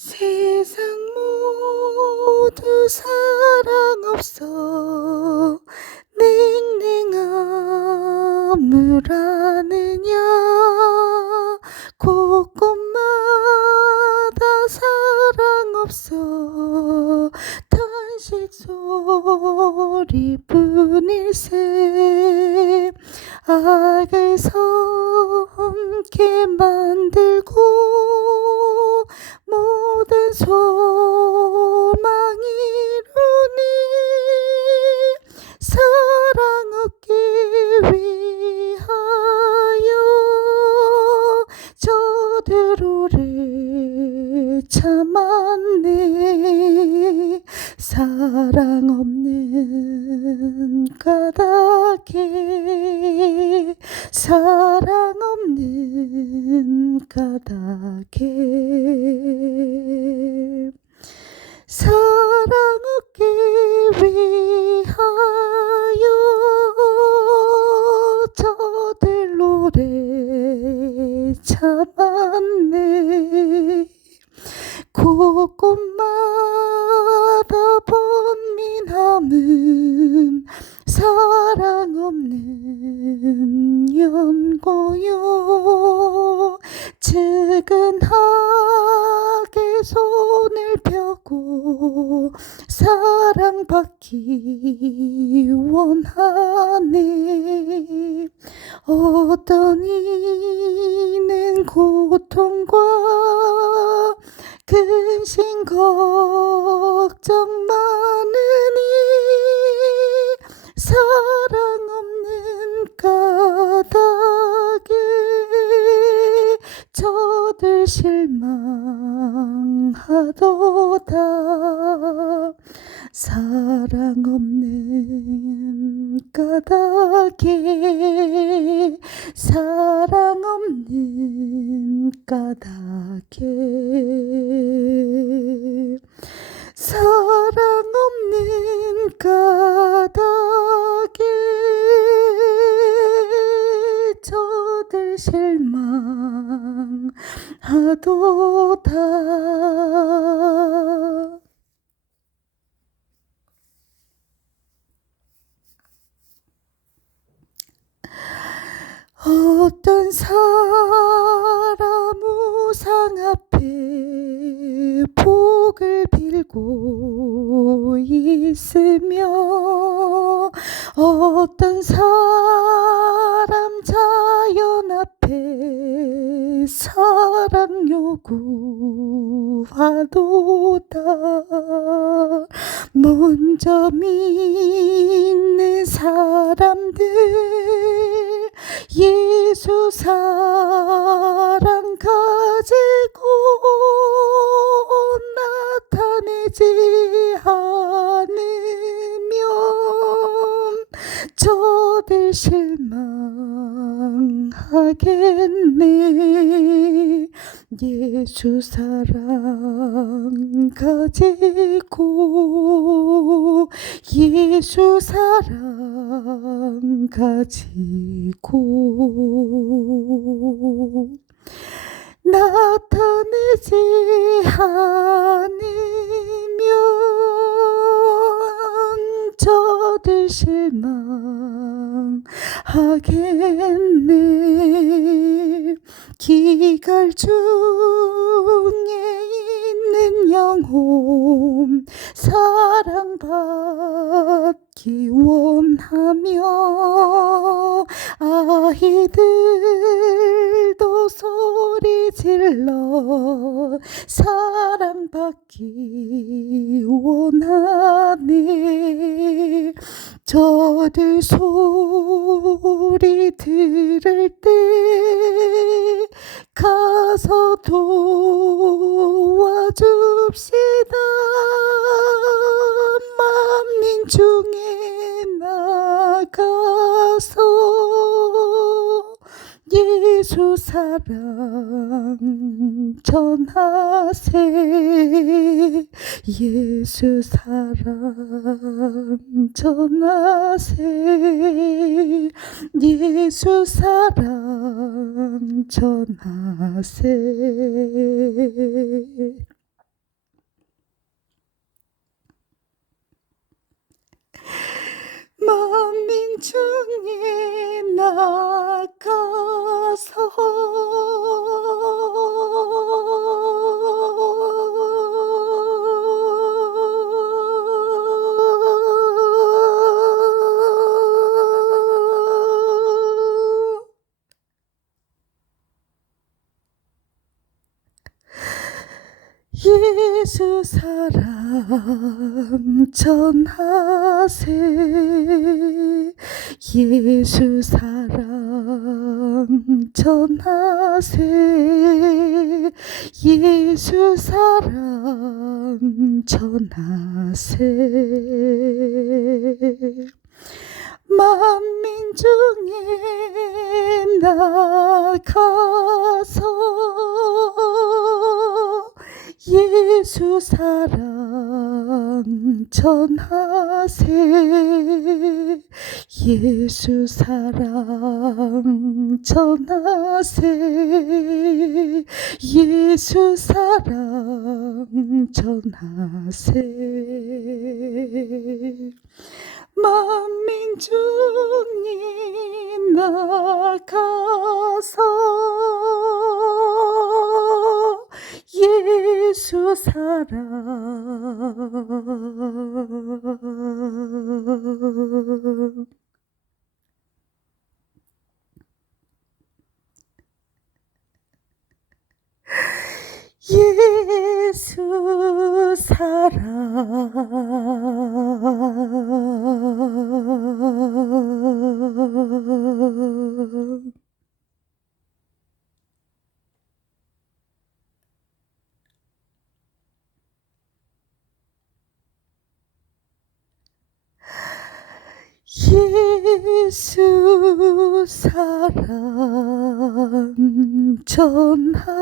세상 모두 사랑 없어 소망 이루니 사랑 얻기 위하여 오래 참았네. 사랑 없는 까닭에 사랑 없는 까닭에 사랑 얻기 위하여 저들 오래 참았네. 곳곳마다 번민함은 사랑 없는 연고요. 측은하게 손을 펴고 사랑받기 원하네. 어떤 이는 고통과 근심 걱정 많으니 사랑 없는 까닭에 저들 실망 하도다. 사랑 없는 까닭에 사랑 없는 까닭에 사랑 없는 까닭에 저들 실망 하도다. 어떤 사람 우상 앞에 복을 빌고 있으며 어떤 사람 자연 앞에 사랑 요구하도다. 먼저 믿는 사람들 예수 사 저들 실망하겠네. 예수 사랑 가지고 예수 사랑 가지고 나타내지 않으 저들 실망하겠네. 기갈 중에 있는 영혼 사랑받기 원하며 아이들도 소리 질러 사랑받기 원하네 저들 소리 들을 때 가서 도와줍시다. 만민 중에 나가서 예수 사랑 전하세. 예수 사랑 전하세. 예수 사랑 전하세. 만민 중에 예수 사랑 전하세. 예수 사랑 전하세. 예수 사랑 전하세. 만민 중에 나가서 예수 사랑 전하세. 예수 사랑 전하세. 예수 사랑 전하세. 만민 중에 나가서 예수 사랑. 예수 사랑 예수 사랑 전하세